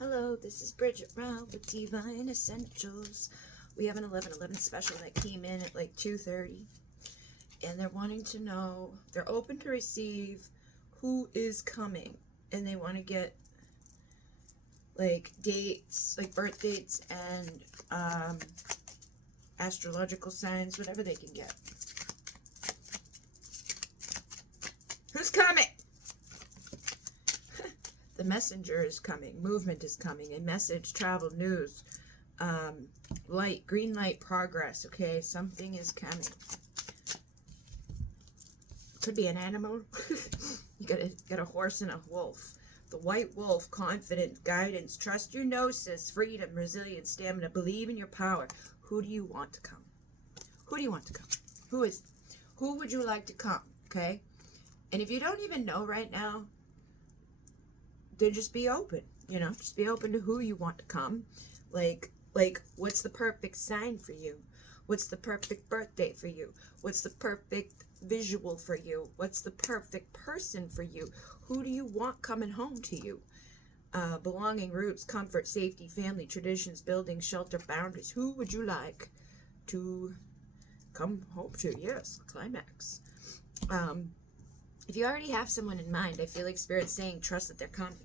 Hello, this is Bridget Rao with Divine Essentials. We have an 11:11 special that came in at like 2:30, and they're wanting to know, they're open to receive who is coming, and they want to get like dates, like birth dates and astrological signs, whatever they can get. Who's coming? The messenger is coming. Movement is coming. A message, travel, news, light, green light, progress. Okay, something is coming. Could be an animal. You got a horse and a wolf. The white wolf, confident, guidance, trust your gnosis, freedom, resilience, stamina, believe in your power. Who do you want to come? Who do you want to come? Who would you like to come? Okay, and if you don't even know right now, then just be open, just be open to who you want to come. Like what's the perfect sign for you? What's the perfect birthday for you? What's the perfect visual for you? What's the perfect person for you? Who do you want coming home to you? Belonging, roots, comfort, safety, family, traditions, buildings, shelter, boundaries. Who would you like to come home to? Yes, climax. If you already have someone in mind, I feel like Spirit's saying trust that they're coming.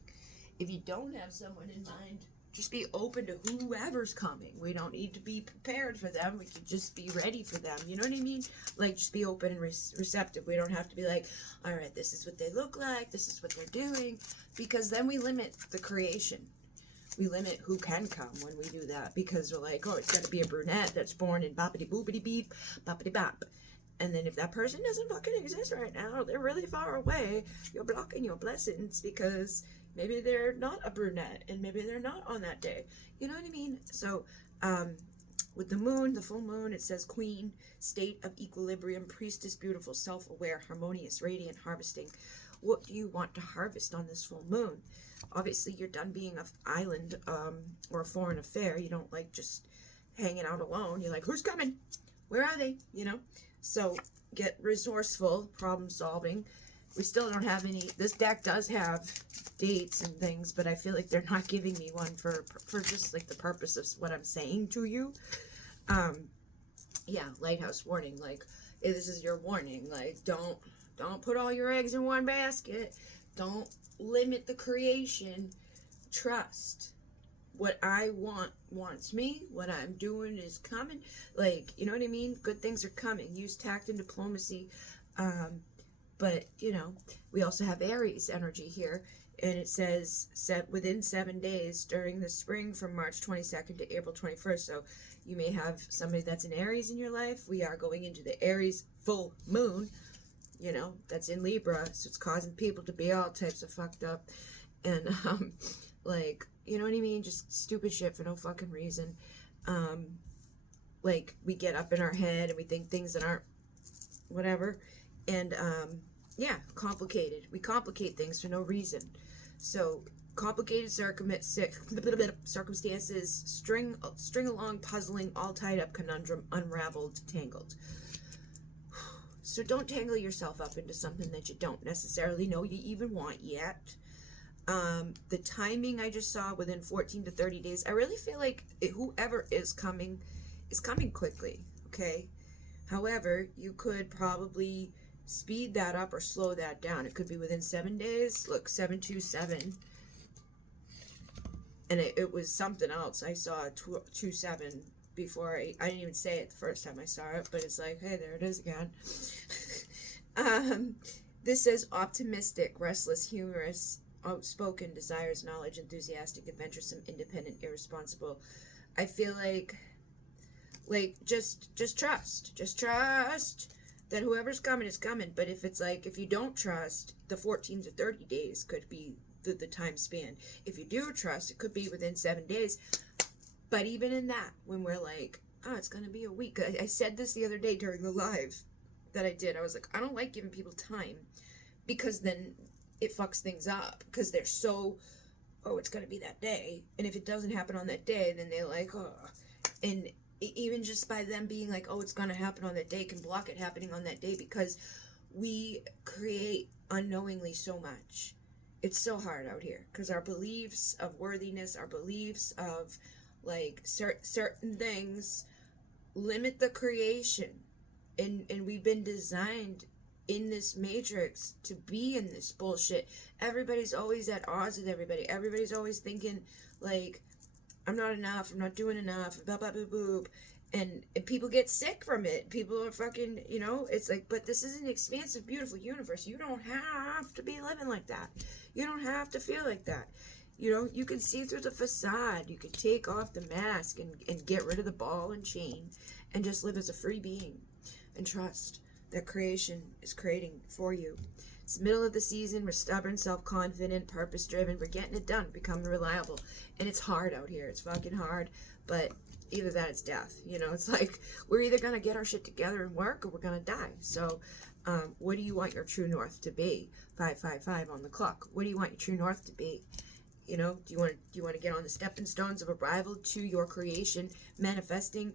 If you don't have someone in mind, just be open to whoever's coming. We don't need to be prepared for them. We can just be ready for them. You know what I mean? Like, just be open and receptive. We don't have to be like, all right, this is what they look like. This is what they're doing. Because then we limit the creation. We limit who can come when we do that. Because we're like, oh, it's got to be a brunette that's born in boppity-boopity-beep, boppity-bop. And then if that person doesn't fucking exist right now, they're really far away, you're blocking your blessings because maybe they're not a brunette and maybe they're not on that day. You know what I mean? So with the moon, the full moon, it says queen, state of equilibrium, priestess, beautiful, self-aware, harmonious, radiant, harvesting. What do you want to harvest on this full moon? Obviously, you're done being an island or a foreign affair. You don't like just hanging out alone. You're like, who's coming? Where are they? So get resourceful, problem solving. We still don't have any. This deck does have dates and things, but I feel like they're not giving me one for just like the purpose of what I'm saying to you. Yeah, lighthouse warning. Like, hey, this is your warning. Like, don't put all your eggs in one basket. Don't limit the creation. Trust. What I want wants me. What I'm doing is coming. Like, you know what I mean? Good things are coming. Use tact and diplomacy. But, we also have Aries energy here. And it says within 7 days during the spring from March 22nd to April 21st. So you may have somebody that's in Aries in your life. We are going into the Aries full moon. That's in Libra. So it's causing people to be all types of fucked up. And, like, you know what I mean? Just stupid shit for no fucking reason. Like, we get up in our head and we think things that aren't whatever. And, yeah, complicated. We complicate things for no reason. So, complicated circumstances, string along, puzzling, all tied up, conundrum, unraveled, tangled. So don't tangle yourself up into something that you don't necessarily know you even want yet. The timing I just saw within 14 to 30 days, I really feel like whoever is coming quickly, okay? However, you could probably speed that up or slow that down. It could be within 7 days. Look, 727. And it was something else. I saw 27 before. I didn't even say it the first time I saw it, but it's like, hey, there it is again. This says optimistic, restless, humorous, outspoken, desires knowledge, enthusiastic, adventuresome, independent, irresponsible. I feel like just trust that whoever's coming is coming. But if it's like, if you don't trust, the 14 to 30 days could be the time span. If you do trust, it could be within 7 days. But even in that, when we're like, oh, it's gonna be a week. I said this the other day during the live that I did. I was like, I don't like giving people time, because then it fucks things up, because they're so, oh, it's gonna be that day, and if it doesn't happen on that day, then they're like, oh. And even just by them being like, oh, it's gonna happen on that day, can block it happening on that day, because we create unknowingly so much. It's so hard out here because our beliefs of worthiness, our beliefs of like certain things limit the creation. And we've been designed in this matrix to be in this bullshit. Everybody's always at odds with everybody. Everybody's always thinking like, I'm not enough, I'm not doing enough, blah blah blah blah. And people get sick from it. People are fucking, you know, it's like, but this is an expansive, beautiful universe. You don't have to be living like that. You don't have to feel like that. You know, you can see through the facade. You can take off the mask and get rid of the ball and chain and just live as a free being and trust that creation is creating for you. It's the middle of the season. We're stubborn, self-confident, purpose-driven. We're getting it done, becoming reliable. And it's hard out here. It's fucking hard. But either that, it's death. You know, it's like we're either going to get our shit together and work or we're going to die. So what do you want your true north to be? 555 on the clock. What do you want your true north to be? You know, do you want to get on the stepping stones of arrival to your creation, manifesting,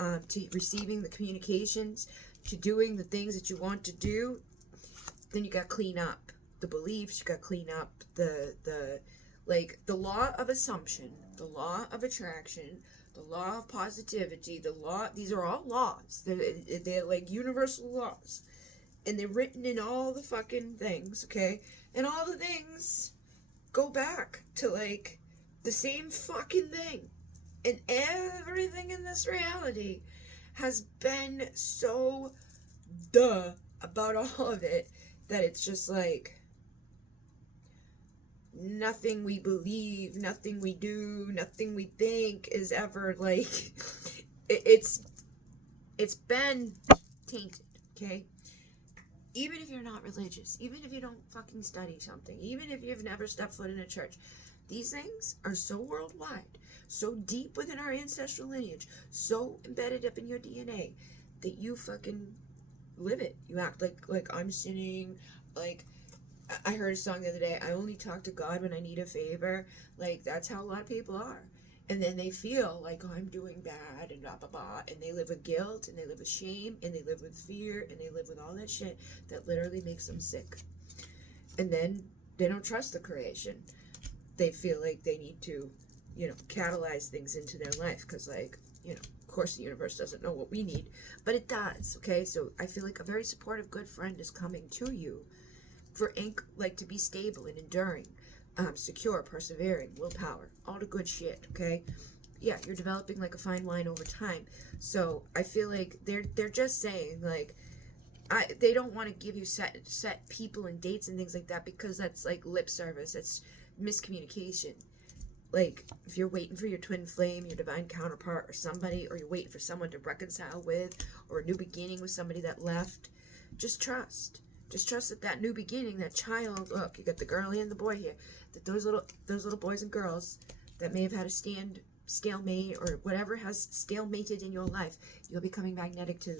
to receiving the communications, to doing the things that you want to do? Then you got to clean up the beliefs. You got to clean up the law of assumption, the law of attraction, the law of positivity, the law. These are all laws. They're like universal laws, and they're written in all the fucking things. Okay, and all the things go back to like the same fucking thing, and everything in this reality has been so about all of it that it's just like nothing we believe, nothing we do, nothing we think is ever like it's been tainted. Okay, even if you're not religious, even if you don't fucking study something, even if you've never stepped foot in a church, these things are so worldwide, so deep within our ancestral lineage, so embedded up in your DNA that you fucking live it. You act like I'm sinning. Like, I heard a song the other day, I only talk to God when I need a favor. Like, that's how a lot of people are. And then they feel like, oh, I'm doing bad and blah blah blah, and they live with guilt and they live with shame and they live with fear and they live with all that shit that literally makes them sick. And then they don't trust the creation. They feel like they need to, you know, catalyze things into their life because, like, you know, of course the universe doesn't know what we need, but it does. Okay, so I feel like a very supportive good friend is coming to you for to be stable and enduring, secure, persevering, willpower, all the good shit. Okay, yeah, you're developing like a fine wine over time. So I feel like they're just saying like, they don't want to give you set people and dates and things like that because that's like lip service. It's miscommunication. Like, if you're waiting for your twin flame, your divine counterpart, or somebody, or you're waiting for someone to reconcile with, or a new beginning with somebody that left, just trust. Just trust that new beginning, that child, look, you got the girl and the boy here, that those little boys and girls that may have had a stalemate, or whatever has stalemated in your life, you'll be coming magnetic to.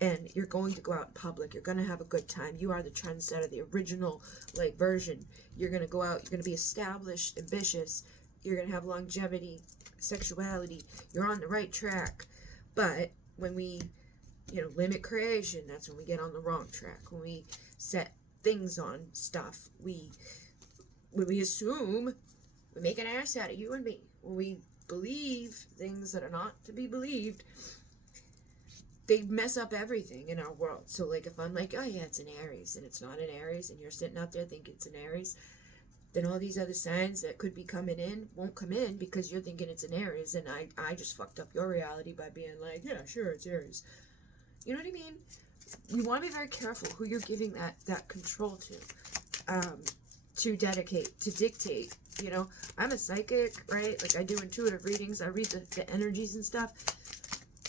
And you're going to go out in public. You're going to have a good time. You are the trendsetter, the original, like, version. You're going to go out. You're going to be established, ambitious. You're going to have longevity, sexuality. You're on the right track. But when we, you know, limit creation, that's when we get on the wrong track. When we set things on stuff, when we assume, we make an ass out of you and me. When we believe things that are not to be believed, they mess up everything in our world. So, like, if I'm like, oh yeah, it's an Aries, and it's not an Aries, and you're sitting out there thinking it's an Aries, then all these other signs that could be coming in won't come in because you're thinking it's an Aries, and I just fucked up your reality by being like, yeah, sure, it's Aries. You know what I mean? You want to be very careful who you're giving that control to dedicate, to dictate. You know, I'm a psychic, right? Like, I do intuitive readings. I read the energies and stuff.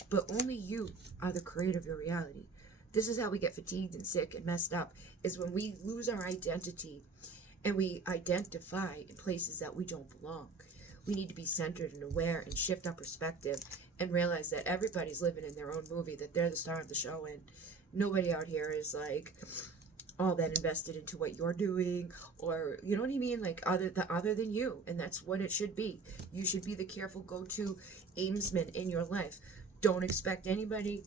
But only you are the creator of your reality. This is how we get fatigued and sick and messed up, is when we lose our identity and we identify in places that we don't belong. We need to be centered and aware and shift our perspective and realize that everybody's living in their own movie, that they're the star of the show, and nobody out here is like all that invested into what you're doing, or, you know what I mean, like other than you. And that's what it should be. You should be the careful go-to aimsman in your life. Don't expect anybody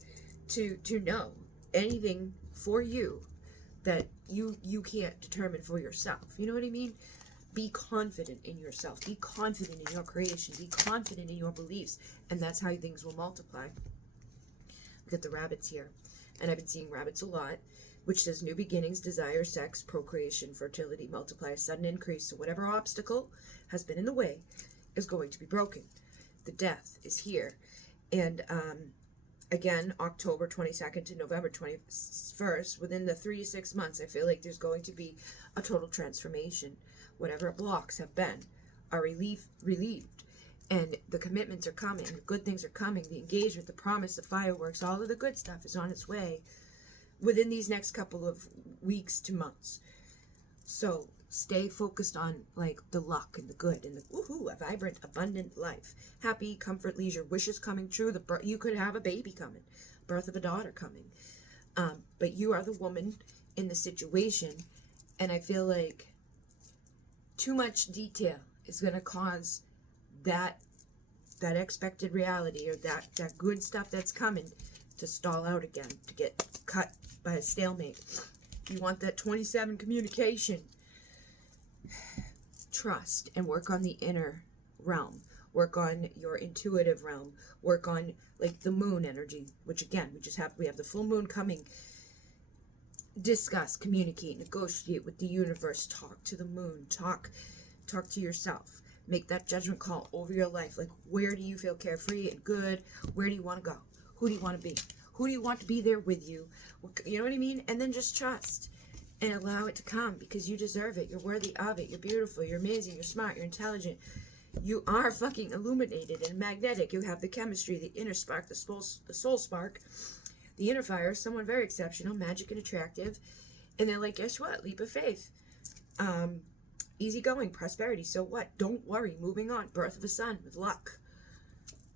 to know anything for you that you can't determine for yourself. You know what I mean? Be confident in yourself. Be confident in your creation. Be confident in your beliefs. And that's how things will multiply. Look at the rabbits here. And I've been seeing rabbits a lot, which says new beginnings, desire, sex, procreation, fertility, multiply, sudden increase. So whatever obstacle has been in the way is going to be broken. The death is here. And again, October 22nd to November 21st, within the 3 to 6 months, I feel like there's going to be a total transformation. Whatever blocks have been are relieved, and the commitments are coming, the good things are coming, the engagement, the promise, the fireworks, all of the good stuff is on its way within these next couple of weeks to months. So stay focused on like the luck and the good and the woohoo, a vibrant, abundant life, happy, comfort, leisure, wishes coming true. You could have a baby coming, birth of a daughter coming, but you are the woman in the situation, and I feel like too much detail is going to cause that expected reality, or that good stuff that's coming, to stall out again, to get cut by a stalemate. You want that 27 communication. Trust and work on the inner realm. Work on your intuitive realm. Work on like the moon energy, which again, we have the full moon coming. Discuss, communicate, negotiate with the universe, talk to the moon, talk to yourself. Make that judgment call over your life. Like, where do you feel carefree and good? Where do you want to go? Who do you want to be? Who do you want to be there with you? You know what I mean? And then just trust and allow it to come, because you deserve it. You're worthy of it. You're beautiful. You're amazing. You're smart. You're intelligent. You are fucking illuminated and magnetic. You have the chemistry, the inner spark, the soul spark, the inner fire, someone very exceptional, magic and attractive. And they're like, guess what? Leap of faith. Easygoing, prosperity. So what? Don't worry. Moving on. Birth of a son with luck.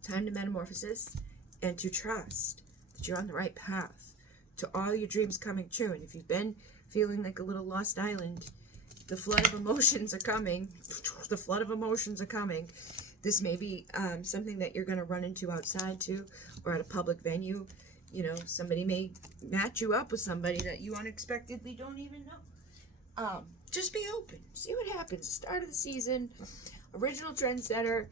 Time to metamorphosis and to trust that you're on the right path to all your dreams coming true. And if you've been feeling like a little lost island, the flood of emotions are coming. The flood of emotions are coming. This may be something that you're going to run into outside too, or at a public venue. You know, somebody may match you up with somebody that you unexpectedly don't even know. Just be open. See what happens. Start of the season. Original trendsetter.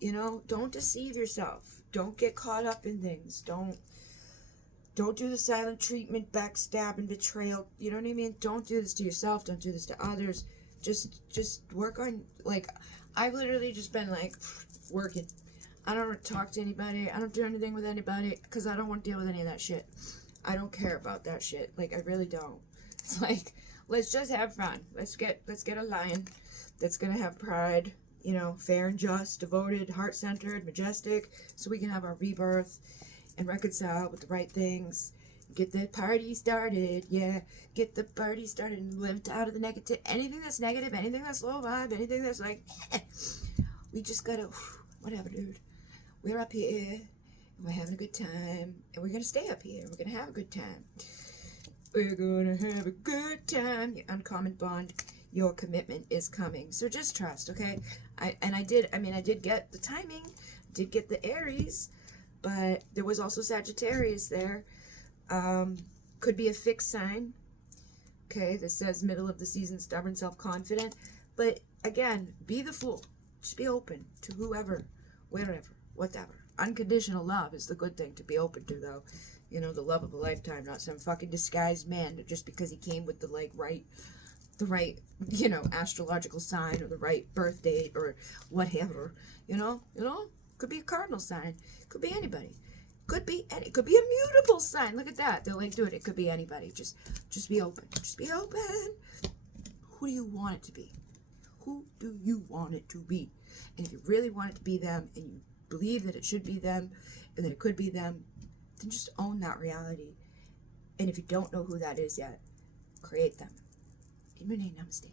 You know, don't deceive yourself. Don't get caught up in things. Don't do the silent treatment, backstab, and betrayal. You know what I mean? Don't do this to yourself. Don't do this to others. Just work on, like, I've literally just been, like, working. I don't talk to anybody. I don't do anything with anybody because I don't want to deal with any of that shit. I don't care about that shit. Like, I really don't. It's like, let's just have fun. Let's get a lion that's going to have pride, you know, fair and just, devoted, heart-centered, majestic, so we can have our rebirth and reconcile with the right things. Get the party started, yeah. Get the party started and live out of the negative. Anything that's negative, anything that's low vibe, anything that's like, we just gotta, whatever, dude. We're up here, and we're having a good time, and we're gonna stay up here. We're gonna have a good time. We're gonna have a good time. Your uncommon bond, your commitment is coming. So just trust, okay? I did get the timing, did get the Aries, but there was also Sagittarius there. Could be a fixed sign. Okay, this says middle of the season, stubborn, self-confident. But again, be the fool. Just be open to whoever, wherever, whatever. Unconditional love is the good thing to be open to, though. You know, the love of a lifetime, not some fucking disguised man just because he came with the right, you know, astrological sign or the right birth date or whatever. You know, could be a cardinal sign, could be anybody, could be a mutable sign. Look at that. They're like, dude, it could be anybody. Just be open. Just be open. Who do you want it to be? Who do you want it to be? And if you really want it to be them, and you believe that it should be them, and that it could be them, then just own that reality. And if you don't know who that is yet, create them. Namaste.